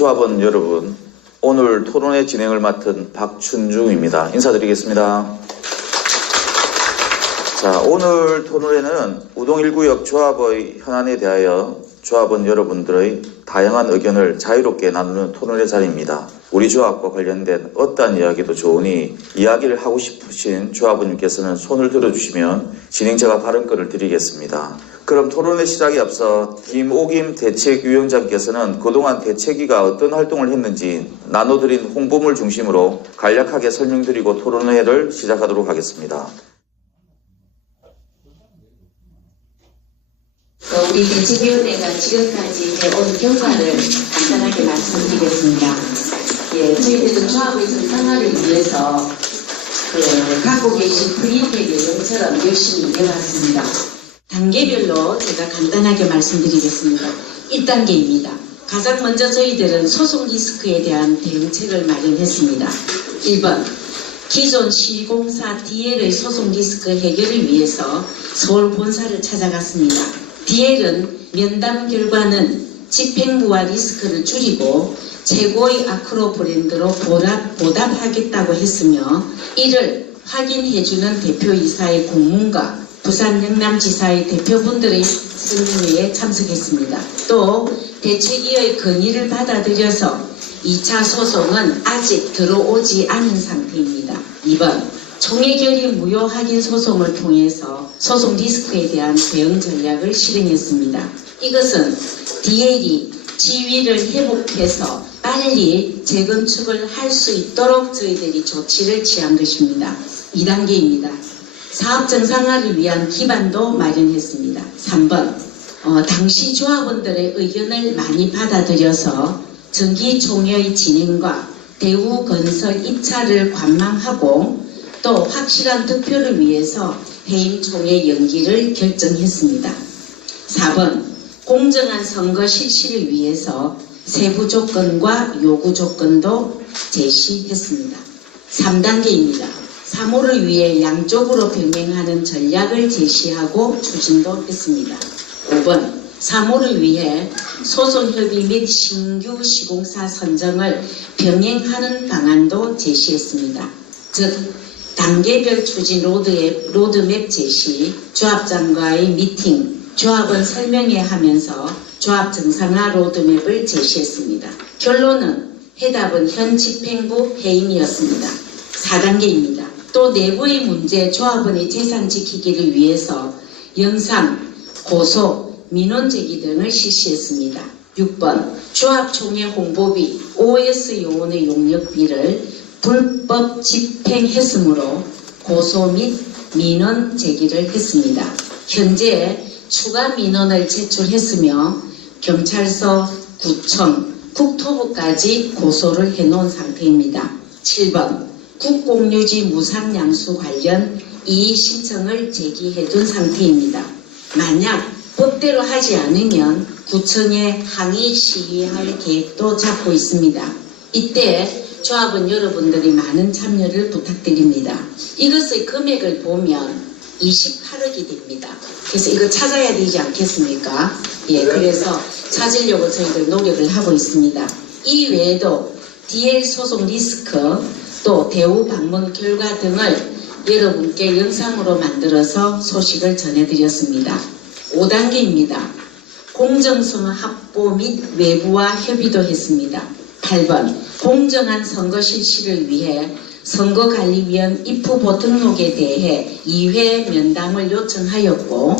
조합원 여러분, 오늘 토론회 진행을 맡은 박춘중입니다. 인사드리겠습니다. 자, 오늘 토론회는 우동 1구역 조합의 현안에 대하여 조합원 여러분들의 다양한 의견을 자유롭게 나누는 토론회 자리입니다. 우리 조합과 관련된 어떠한 이야기도 좋으니 이야기를 하고 싶으신 조합원님께서는 손을 들어주시면 진행자가 발언권을 드리겠습니다. 그럼 토론회 시작에 앞서 김오김 대책위원장께서는 그동안 대책위가 어떤 활동을 했는지 나눠드린 홍보물 중심으로 간략하게 설명드리고 토론회를 시작하도록 하겠습니다. 우리 대책위원회가 지금까지 해온 결과를 간단하게 말씀드리겠습니다. 저희들은 조합의 정상화를 위해서 갖고 계신 프리텍 요령처럼 열심히 일해왔습니다. 단계별로 제가 간단하게 말씀드리겠습니다. 1단계입니다. 가장 먼저 저희들은 소송 리스크에 대한 대응책을 마련했습니다. 1번, 기존 시공사 DL의 소송 리스크 해결을 위해서 서울 본사를 찾아갔습니다. DL은 면담 결과는 집행부와 리스크를 줄이고 최고의 아크로 브랜드로 보답하겠다고 했으며 이를 확인해주는 대표이사의 공문과 부산 영남지사의 대표분들의 설명회에 참석했습니다. 또 대책위의 건의를 받아들여서 2차 소송은 아직 들어오지 않은 상태입니다. 2번, 총회결의 무효 확인 소송을 통해서 소송 리스크에 대한 대응 전략을 실행했습니다. 이것은 DL이 지위를 회복해서 빨리 재건축을 할 수 있도록 저희들이 조치를 취한 것입니다. 2단계입니다. 사업 정상화를 위한 기반도 마련했습니다. 3번, 당시 조합원들의 의견을 많이 받아들여서 정기총회의 진행과 대우건설 입찰을 관망하고 또 확실한 득표를 위해서 해임총회 연기를 결정했습니다. 4번, 공정한 선거 실시를 위해서 세부 조건과 요구 조건도 제시했습니다. 3단계입니다. 사모를 위해 양쪽으로 병행하는 전략을 제시하고 추진도 했습니다. 5번, 사모를 위해 소송협의 및 신규 시공사 선정을 병행하는 방안도 제시했습니다. 즉, 단계별 추진 로드맵 제시, 조합장과의 미팅, 조합원 설명회 하면서 조합 정상화 로드맵을 제시했습니다. 결론은 해답은 현 집행부 해임이었습니다. 4단계입니다. 또 내부의 문제, 조합원의 재산 지키기를 위해서 영상, 고소, 민원 제기 등을 실시했습니다. 6번, 조합총회 홍보비, OS 요원의 용역비를 불법 집행했으므로 고소 및 민원 제기를 했습니다. 현재 추가 민원을 제출했으며 경찰서, 구청, 국토부까지 고소를 해놓은 상태입니다. 7번, 국공유지 무상양수 관련 이의 신청을 제기해둔 상태입니다. 만약 법대로 하지 않으면 구청에 항의 시위할 계획도 잡고 있습니다. 이때 조합원 여러분들이 많은 참여를 부탁드립니다. 이것의 금액을 보면 28억이 됩니다. 그래서 이거 찾아야 되지 않겠습니까? 그래서 찾으려고 저희들 노력을 하고 있습니다. 이 외에도 DL 소송 리스크, 또 대우 방문 결과 등을 여러분께 영상으로 만들어서 소식을 전해드렸습니다. 5단계입니다. 공정성 확보 및 외부와 협의도 했습니다. 8번, 공정한 선거 실시를 위해 선거관리위원 입후보 등록에 대해 2회 면담을 요청하였고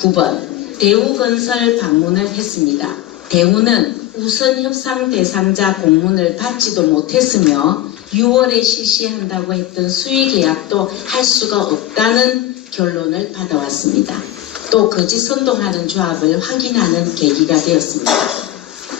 9번, 대우건설 방문을 했습니다. 대우는 우선 협상 대상자 공문을 받지도 못했으며 6월에 실시한다고 했던 수의계약도 할 수가 없다는 결론을 받아왔습니다. 또 거짓 선동하는 조합을 확인하는 계기가 되었습니다.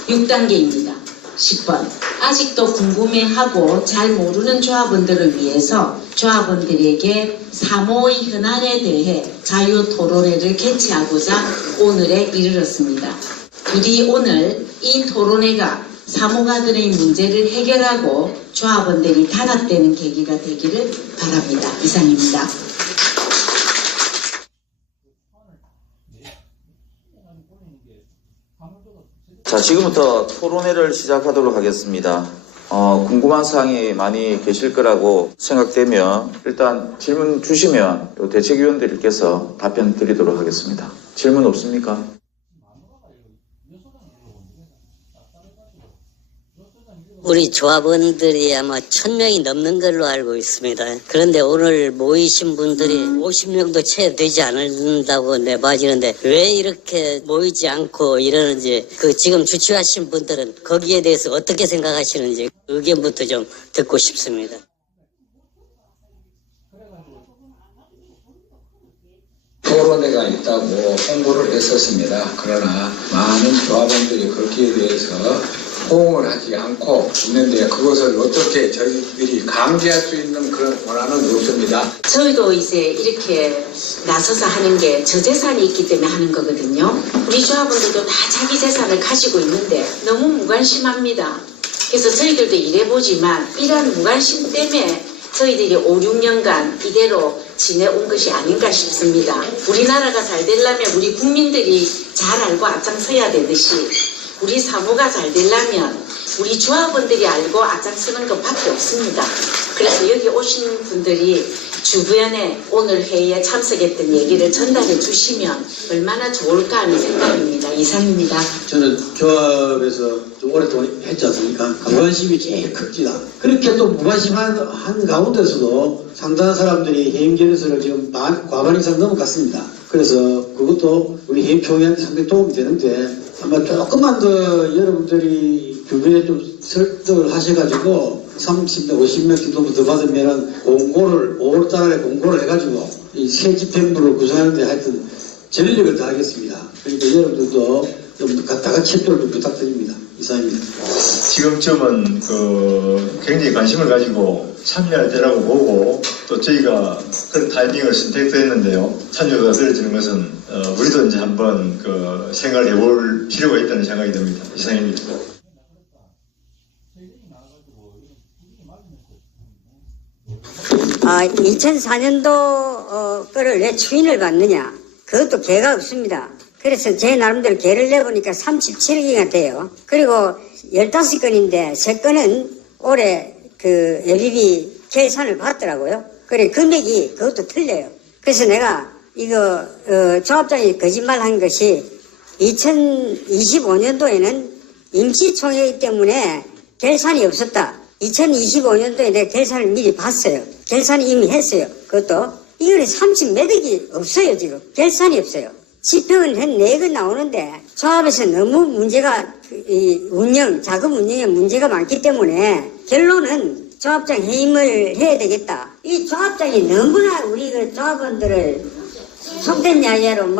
6단계입니다. 10번, 아직도 궁금해하고 잘 모르는 조합원들을 위해서 조합원들에게 사모의 현안에 대해 자유토론회를 개최하고자 오늘에 이르렀습니다. 부디 오늘 이 토론회가 사모가들의 문제를 해결하고 조합원들이 단합되는 계기가 되기를 바랍니다. 이상입니다. 자, 지금부터 토론회를 시작하도록 하겠습니다. 궁금한 사항이 많이 계실 거라고 생각되며 일단 질문 주시면 요 대책위원들께서 답변 드리도록 하겠습니다. 질문 없습니까? 우리 조합원들이 아마 1000명이 넘는 걸로 알고 있습니다. 그런데 오늘 모이신 분들이 50명도 채 되지 않는다고 내봐지는데 왜 이렇게 모이지 않고 이러는지 지금 주최하신 분들은 거기에 대해서 어떻게 생각하시는지 의견부터 좀 듣고 싶습니다. 토론회가 있다고 홍보를 했었습니다. 그러나 많은 조합원들이 거기에 대해서 호응을 하지 않고 있는데 그것을 어떻게 저희들이 강제할 수 있는 그런 권한은 없습니다. 저희도 이제 이렇게 나서서 하는 게 저재산이 있기 때문에 하는 거거든요. 우리 조합원들도 다 자기 재산을 가지고 있는데 너무 무관심합니다. 그래서 저희들도 일해보지만 이런 무관심 때문에 저희들이 5, 6년간 이대로 지내온 것이 아닌가 싶습니다. 우리나라가 잘 되려면 우리 국민들이 잘 알고 앞장서야 되듯이 우리 사무가 잘 되려면 우리 조합원들이 알고 앞장서는 것밖에 없습니다. 그래서 여기 오신 분들이 주변에 오늘 회의에 참석했던 얘기를 전달해 주시면 얼마나 좋을까 하는 생각입니다. 이상입니다. 저는 조합에서 좀 오랫동안 했지 않습니까? 무관심이 제일 큽니다. 그렇게 또 무관심한 가운데서도 상당한 사람들이 해임 결의서를 지금 과반 이상 넘어갔습니다. 그래서 그것도 우리 해임 총회한테 상당히 도움이 되는데 아마 조금만 더 여러분들이 주변에 좀 설득을 하셔가지고 30명, 50명 정도 더 받으면은 공고를 5월달에 공고를 해가지고 이 새 집행부를 구성하는데 하여튼 전력을 다하겠습니다. 그러니까 여러분들도 좀 갖다가 협조를 좀 부탁드립니다. 이상입니다. 지금쯤은 굉장히 관심을 가지고 참여할 때라고 보고 또 저희가 그런 타이밍을 선택했는데요. 참여가 떨어지는 것은 우리도 이제 한번 생각을 해볼 필요가 있다는 생각이 듭니다. 이상입니다. 2004년도 거를 왜 추인을 받느냐? 그것도 개가 없습니다. 그래서 제 나름대로 개를 내보니까 37억이가 돼요. 그리고 15건인데 3건은 올해 예비비 계산을 받더라고요. 그래, 금액이 그것도 틀려요. 그래서 내가 이거, 조합장이 거짓말 한 것이 2025년도에는 임시총회이기 때문에 결산이 없었다. 2025년도에 내가 결산을 미리 봤어요. 결산이 이미 했어요. 그것도. 이거는 30매덕이 없어요, 지금. 결산이 없어요. 지평은 한 4건 나오는데 조합에서 너무 문제가 자금 운영에 문제가 많기 때문에 결론은 조합장 해임을 해야 되겠다. 이 조합장이 너무나 우리 조합원들을 속된 이야기로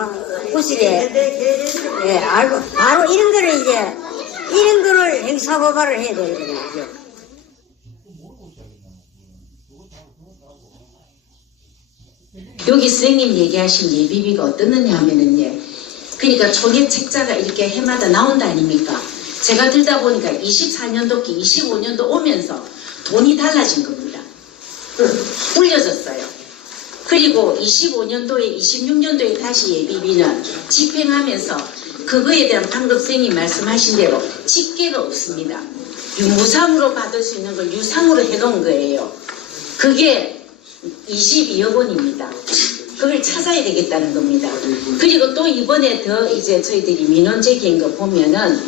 우스게 알고 바로 이런 거를 행사고발을 해야 되거든요. 여기 선생님 얘기하신 예비비가 어떻느냐 하면은 그러니까 총회 책자가 이렇게 해마다 나온다 아닙니까? 제가 들다 보니까 24년도기 25년도 오면서 돈이 달라진 겁니다. 올려졌어요. 그리고 25년도에 26년도에 다시 예비비는 집행하면서 그거에 대한 방금 선생님 말씀하신 대로 집계가 없습니다. 유무상으로 받을 수 있는 걸 유상으로 해놓은 거예요. 그게 22억 원입니다. 그걸 찾아야 되겠다는 겁니다. 그리고 또 이번에 더 이제 저희들이 민원 제기한 거 보면은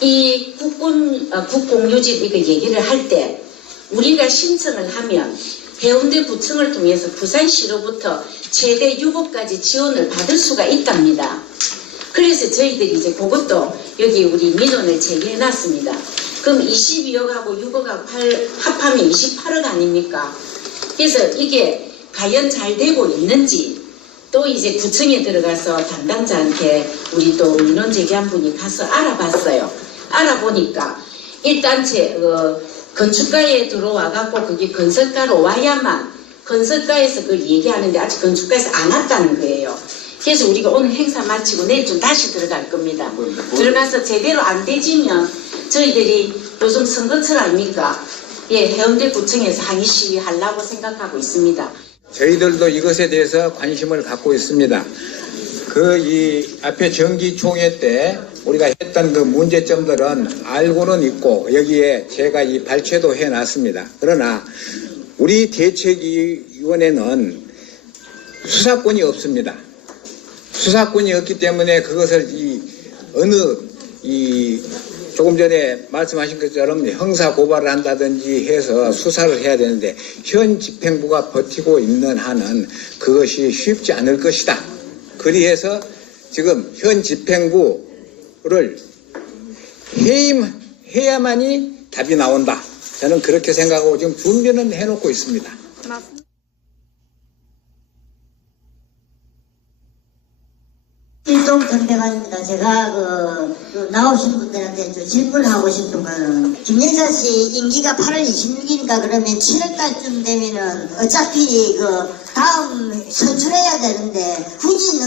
이 국공유지 이거 얘기를 할 때 우리가 신청을 하면 해운대 구청을 통해서 부산시로부터 최대 6억까지 지원을 받을 수가 있답니다. 그래서 저희들이 이제 그것도 여기 우리 민원을 제기해 놨습니다. 그럼 22억하고 6억하고 합하면 28억 아닙니까? 그래서 이게 과연 잘 되고 있는지 또 이제 구청에 들어가서 담당자한테 우리 또 민원 제기한 분이 가서 알아봤어요. 알아보니까 일단 건축가에 들어와갖고 그게 건설가로 와야만 건설가에서 그걸 얘기하는데 아직 건축가에서 안 왔다는 거예요. 그래서 우리가 오늘 행사 마치고 내일 좀 다시 들어갈 겁니다. 들어가서 제대로 안 되지면 저희들이 요즘 선거철 아닙니까? 해운대 구청에서 항의 시위 하려고 생각하고 있습니다. 저희들도 이것에 대해서 관심을 갖고 있습니다. 그 이 앞에 정기총회 때 우리가 했던 그 문제점들은 알고는 있고 여기에 제가 이 발췌도 해놨습니다. 그러나 우리 대책위원회는 수사권이 없습니다. 수사권이 없기 때문에 그것을 조금 전에 말씀하신 것처럼 형사 고발을 한다든지 해서 수사를 해야 되는데 현 집행부가 버티고 있는 한은 그것이 쉽지 않을 것이다. 그리해서 지금 현 집행부를 해야만이 답이 나온다. 저는 그렇게 생각하고 지금 준비는 해놓고 있습니다. 일동 변대관입니다. 제가 나오신 분들한테 좀 질문하고 싶은 거는 김영사 씨 임기가 8월 26일이니까 그러면 7월 달쯤 되면은 어차피 다음 선출해야 되는데 굳이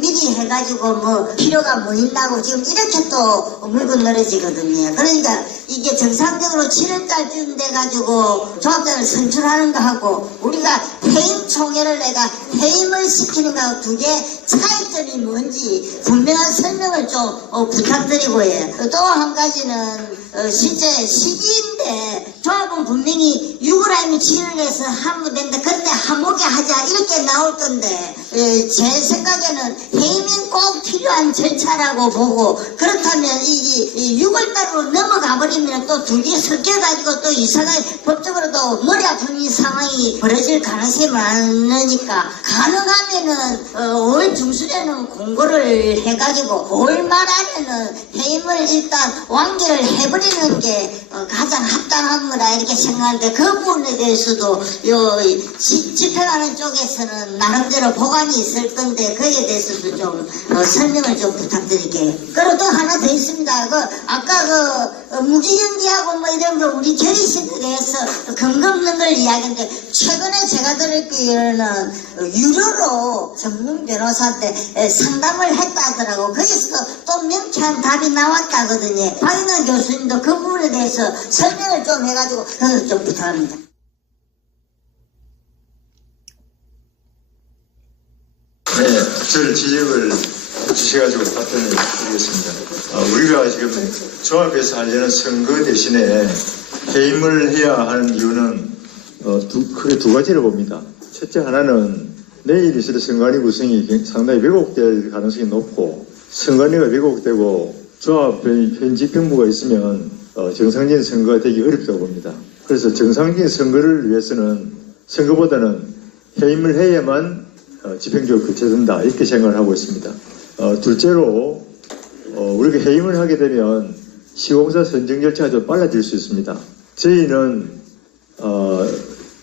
미리 해가지고 뭐 필요가 뭐 있나고 지금 이렇게 또 물고 늘어지거든요. 그러니까 이게 정상적으로 7월 달쯤 돼가지고 조합장을 선출하는 거 하고 우리가 해임 총회를 내가 해임을 시키는 거하고 두 개 차이점이 뭔지 분명한 설명을 좀 부탁드리고요. 또 한 가지는 실제 시기인데 조합은 분명히 6월 아니면 7월에서 한무된다. 그때 한목에 하자 이렇게 나올 건데 제 생각에는 해임은 꼭 필요한 절차라고 보고 그렇다면 이 6월달로 넘어가 버리면 또 두 개 섞여가지고 또 이상하게 법적으로도 머리 아픈 이 상황이 벌어질 가능성이 많으니까 가능하면은 5월 중순에는 공고를 해가지고 5월 말 안에는 해임을 일단 완결을 해버리는 게 가장 합당한 거라 이렇게 생각하는데 그 부분에 대해서도 집행하는 쪽에서는 나름대로 보관이 있을 건데 그에 대해서도 좀 설명을 좀 부탁드릴게요. 그리고 또 하나 더 있습니다. 아까 무기연기하고 뭐 이런 거 우리 결의식에 대해서 근거 없는 걸 이야기했는데 최근에 제가 들을 기회는 유료로 전문 변호사한테 상담을 했다 하더라고. 거기서도 또 명쾌한 답이 나왔다거든요. 박인환 교수님도 그 부분에 대해서 설명을 좀 해가지고 그것을 좀 부탁합니다. 네, 저를 지적을 주셔가지고 답변을 드리겠습니다. 우리가 지금 조합에서 하려는 선거 대신에 해임을 해야 하는 이유는 크게 두 가지를 봅니다. 첫째 하나는 내일 있을 선관위 구성이 상당히 왜곡될 가능성이 높고 선관위가 왜곡되고 조합 현 집행부가 있으면 정상적인 선거가 되기 어렵다고 봅니다. 그래서 정상적인 선거를 위해서는 선거보다는 해임을 해야만 집행적으로 교체된다 이렇게 생각을 하고 있습니다. 둘째로 우리가 해임을 하게 되면 시공사 선정 절차가 좀 빨라질 수 있습니다. 저희는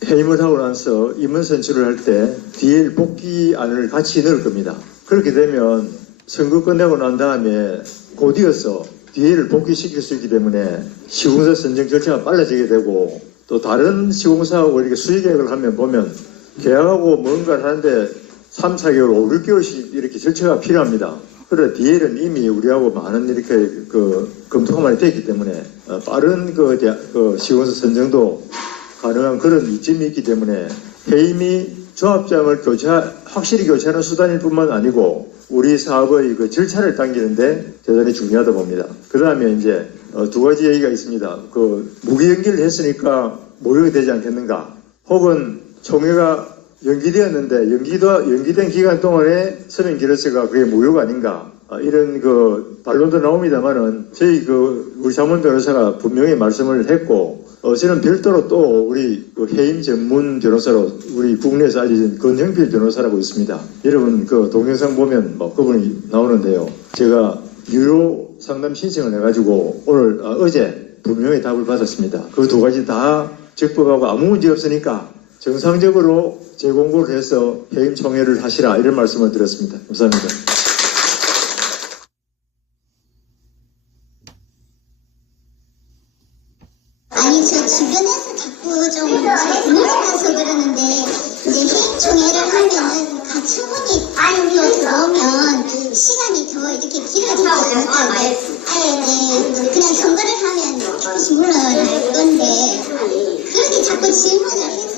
해임을 하고 나서 임원 선출을 할 때 DL 복귀안을 같이 넣을 겁니다. 그렇게 되면 선거 끝내고 난 다음에 곧이어서 DL을 복귀시킬 수 있기 때문에 시공사 선정 절차가 빨라지게 되고 또 다른 시공사하고 이렇게 수의 계획을 하면 보면 계약하고 뭔가를 하는데 3, 4개월, 5, 6개월씩 이렇게 절차가 필요합니다. 그래 DL은 이미 우리하고 많은 이렇게 검토가 많이 됐기 때문에 빠른 시공사 선정도 가능한 그런 이점이 있기 때문에 해임이 조합장을 확실히 교체하는 수단일 뿐만 아니고 우리 사업의 절차를 당기는데 대단히 중요하다 봅니다. 그 다음에 이제 두 가지 얘기가 있습니다. 무기연기를 했으니까 모욕이 되지 않겠는가? 혹은 총회가 연기되었는데 연기된 기간 동안에 서명 기록서가 그게 무효가 아닌가? 이런 반론도 나옵니다만은 저희 우리 자문 변호사가 분명히 말씀을 했고 저는 별도로 또 우리 해임 전문 변호사로 우리 국내에서 알려진 권형필 변호사라고 있습니다. 여러분 동영상 보면 그분이 나오는데요. 제가 유료 상담 신청을 해가지고 어제 분명히 답을 받았습니다. 그 두 가지 다 적법하고 아무 문제 없으니까 정상적으로 재공고를 해서 해임 총회를 하시라 이런 말씀을 드렸습니다. 감사합니다. 아니 저 주변에서 자꾸 좀 물어봐서 그러는데 이제 해임 총회를 하면은 가처분이 아니요 들어오면 시간이 더 이렇게 길어지지 않을까요? 네, 그냥 선거를 하면 조금씩 물러날 건데 그렇게 자꾸 질문을 해서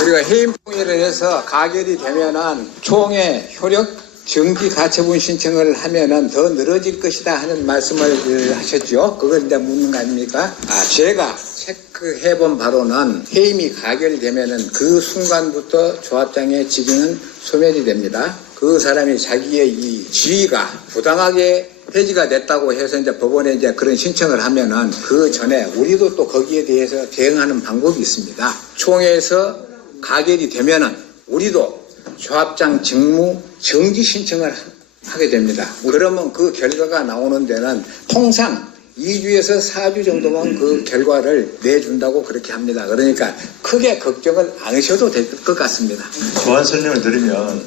우리가 우리가 해임통일을 해서 가결이 되면은 총회 효력 정기 가처분 신청을 하면은 더 늘어질 것이다 하는 말씀을 하셨죠. 그걸 이제 묻는 거 아닙니까? 제가 체크해본 바로는 해임이 가결되면은 그 순간부터 조합장의 직위는 소멸이 됩니다. 그 사람이 자기의 이 지위가 부당하게 폐지가 됐다고 해서 이제 법원에 이제 그런 신청을 하면은 그 전에 우리도 또 거기에 대해서 대응하는 방법이 있습니다. 총회에서 가결이 되면은 우리도 조합장 직무 정지 신청을 하게 됩니다. 그러면 그 결과가 나오는 데는 통상 2주에서 4주 정도만 그 결과를 내준다고 그렇게 합니다. 그러니까 크게 걱정을 안 하셔도 될 것 같습니다. 조한 설명을 드리면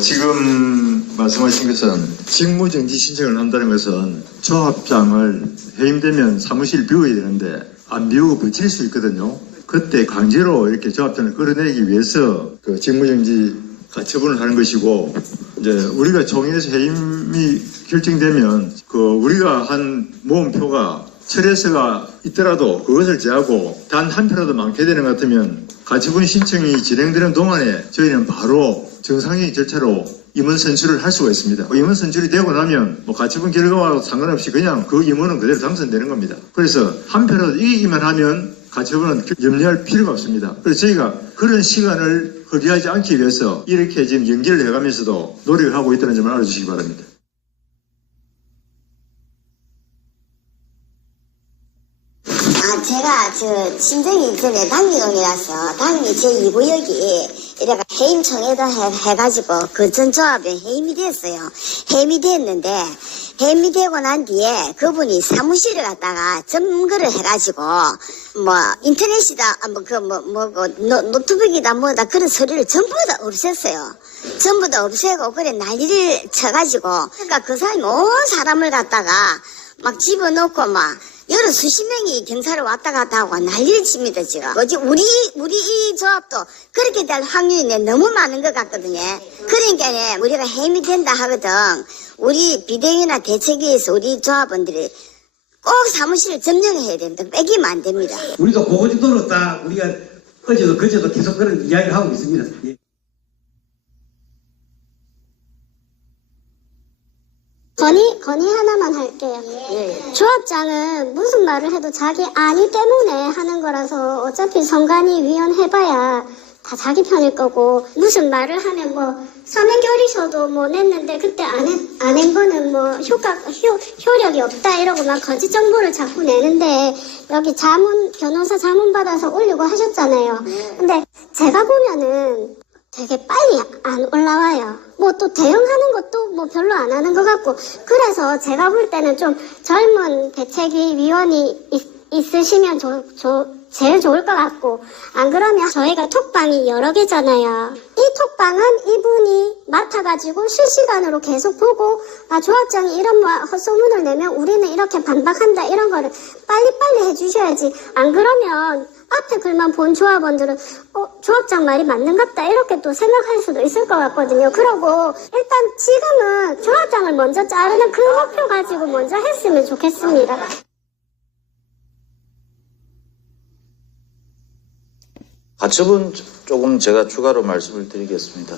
지금 말씀하신 것은 직무정지 신청을 한다는 것은 조합장을 해임되면 사무실 비워야 되는데 안 비우고 버틸 수 있거든요. 그때 강제로 이렇게 조합장을 끌어내기 위해서 그 직무정지 가처분을 하는 것이고, 이제 우리가 총회에서 해임이 결정되면 그 우리가 한 모음표가 철회서가 있더라도 그것을 제하고 단 한 표라도 많게 되는 것 같으면 가처분 신청이 진행되는 동안에 저희는 바로 정상적인 절차로 임원 선출을 할 수가 있습니다. 임원 선출이 되고 나면 뭐 가처분 결과와 상관없이 그냥 그 임원은 그대로 당선되는 겁니다. 그래서 한 표라도 이기기만 하면 가처분은 염려할 필요가 없습니다. 그래서 저희가 그런 시간을 허비하지 않기 위해서 이렇게 지금 연기를 해가면서도 노력을 하고 있다는 점을 알아주시기 바랍니다. 제가 친정이 당리동이라서 당리 제2구역이 이래가 해임청에도 해가지고 그 전 조합에 해임이 됐어요. 해임이 됐는데 해임이 되고 난 뒤에 그분이 사무실에 갔다가 점거를 해가지고 뭐 인터넷이다 노트북이다 뭐다 그런 서류를 전부 다 없앴어요. 전부 다 없애고 그래 난리를 쳐가지고 그러니까 그 사람이 온 사람을 갖다가 막 집어넣고 막 여러 수십 명이 경찰을 왔다 갔다 하고 난리를 칩니다, 지금. 우리 이 조합도 그렇게 될 확률이 너무 많은 것 같거든요. 그러니까 우리가 해임이 된다 하거든. 우리 비대위나 대책위에서 우리 조합원들이 꼭 사무실을 점령해야 됩니다. 뺏기면 안 됩니다. 우리도 그거 정도로 다 우리가 어제도 그제도 계속 그런 이야기를 하고 있습니다. 예. 건의 하나만 할게요. 조합장은 무슨 말을 해도 자기 아니 때문에 하는 거라서 어차피 선관위 위원 해봐야 다 자기 편일 거고 무슨 말을 하면 뭐 서면 결의서도 뭐 냈는데 그때 안 한 거는 뭐 효력이 없다 이러고 막 거짓 정보를 자꾸 내는데 여기 변호사 자문 받아서 올리고 하셨잖아요. 근데 제가 보면은 되게 빨리 안 올라와요. 뭐 또 대응하는 것도 뭐 별로 안 하는 것 같고 그래서 제가 볼 때는 좀 젊은 대책위 위원이 있으시면 제일 좋을 것 같고 안 그러면 저희가 톡방이 여러 개잖아요. 이 톡방은 이분이 맡아가지고 실시간으로 계속 보고 조합장이 이런 헛소문을 내면 우리는 이렇게 반박한다 이런 거를 빨리빨리 해주셔야지 안 그러면 앞에 글만 본 조합원들은 조합장 말이 맞는갑다 이렇게 또 생각할 수도 있을 것 같거든요. 그러고 일단 지금은 조합장을 먼저 자르는 그 목표 가지고 먼저 했으면 좋겠습니다. 가처분 조금 제가 추가로 말씀을 드리겠습니다.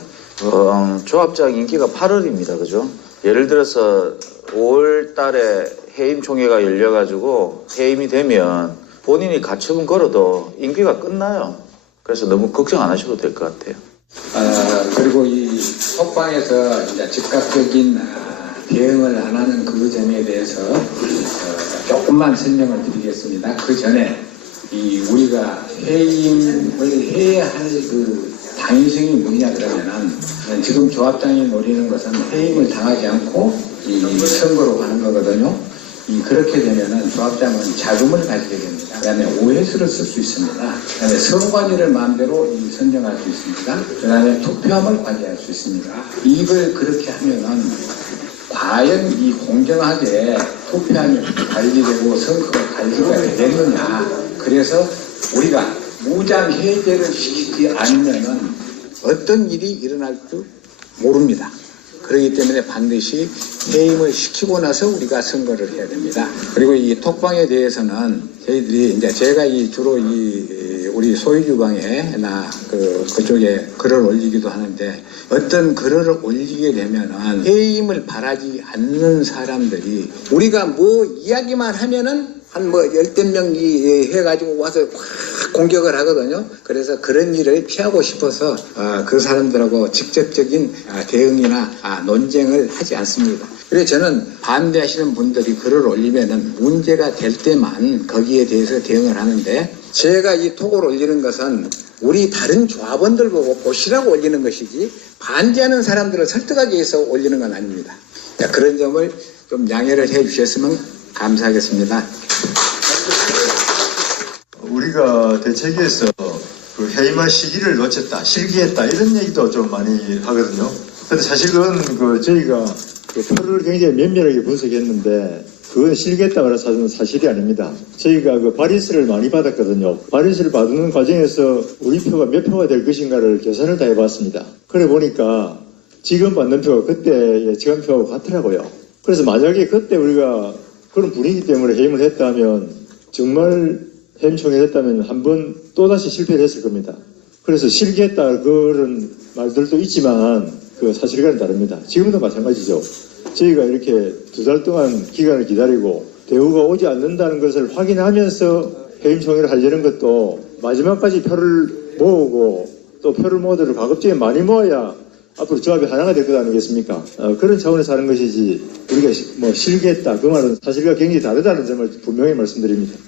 조합장 임기가 8월입니다. 그죠? 예를 들어서 5월 달에 해임 총회가 열려가지고 해임이 되면 본인이 가처분 걸어도 임기가 끝나요. 그래서 너무 걱정 안 하셔도 될 것 같아요. 그리고 이 톡방에서 이제 즉각적인 대응을 안 하는 그 점에 대해서 조금만 설명을 드리겠습니다. 그 전에 우리가 해임을 해야 할 그 당위성이 뭐냐 그러면은 지금 조합장이 노리는 것은 해임을 당하지 않고 선거로 가는 거거든요. 그렇게 되면은 조합장은 자금을 가지게 됩니다. 그다음에 OS를 쓸 수 있습니다. 그다음에 선관위를 마음대로 선정할 수 있습니다. 그다음에 투표함을 관리할 수 있습니다. 이걸 그렇게 하면은 과연 이 공정하게 투표함이 관리되고 선거가 관리가 되겠느냐. 그래서 우리가 무장 해제를 시키지 않으면은 어떤 일이 일어날 줄 모릅니다. 그렇기 때문에 반드시 해임을 시키고 나서 우리가 선거를 해야 됩니다. 그리고 이 톡방에 대해서는 저희들이 이제 제가 주로 우리 소유주방에나 그쪽에 글을 올리기도 하는데 어떤 글을 올리게 되면은 해임을 바라지 않는 사람들이 우리가 뭐 이야기만 하면은 한 열댓 명이 해가지고 와서 확 공격을 하거든요. 그래서 그런 일을 피하고 싶어서 그 사람들하고 직접적인 대응이나 논쟁을 하지 않습니다. 그래서 저는 반대하시는 분들이 글을 올리면은 문제가 될 때만 거기에 대해서 대응을 하는데 제가 이 톡을 올리는 것은 우리 다른 조합원들 보고 보시라고 올리는 것이지 반대하는 사람들을 설득하기 위해서 올리는 건 아닙니다. 그런 점을 좀 양해를 해 주셨으면 감사하겠습니다. 우리가 대책에서 그 해임할 시기를 놓쳤다, 실기했다 이런 얘기도 좀 많이 하거든요. 근데 사실은 저희가 그 표를 굉장히 면밀하게 분석했는데 그건 실기했다고 해서 사실이 아닙니다. 저희가 발의서를 많이 받았거든요. 발의서를 받는 과정에서 우리 표가 몇 표가 될 것인가를 계산을 다 해봤습니다. 그래 보니까 지금 받는 표가 그때의 지금 표하고 같더라고요. 그래서 만약에 그때 우리가 그런 분위기 때문에 해임을 했다면 정말 해임총회를 했다면 한번 또다시 실패를 했을 겁니다. 그래서 실기했다 그런 말들도 있지만 그 사실과는 다릅니다. 지금도 마찬가지죠. 저희가 이렇게 2달 동안 기간을 기다리고 대우가 오지 않는다는 것을 확인하면서 해임총회를 하려는 것도 마지막까지 표를 모으고 또 표를 모아도 가급적이 많이 모아야 앞으로 조합이 하나가 될 것 아니겠습니까? 그런 차원에서 하는 것이지 우리가 실기했다 그 말은 사실과 굉장히 다르다는 점을 분명히 말씀드립니다.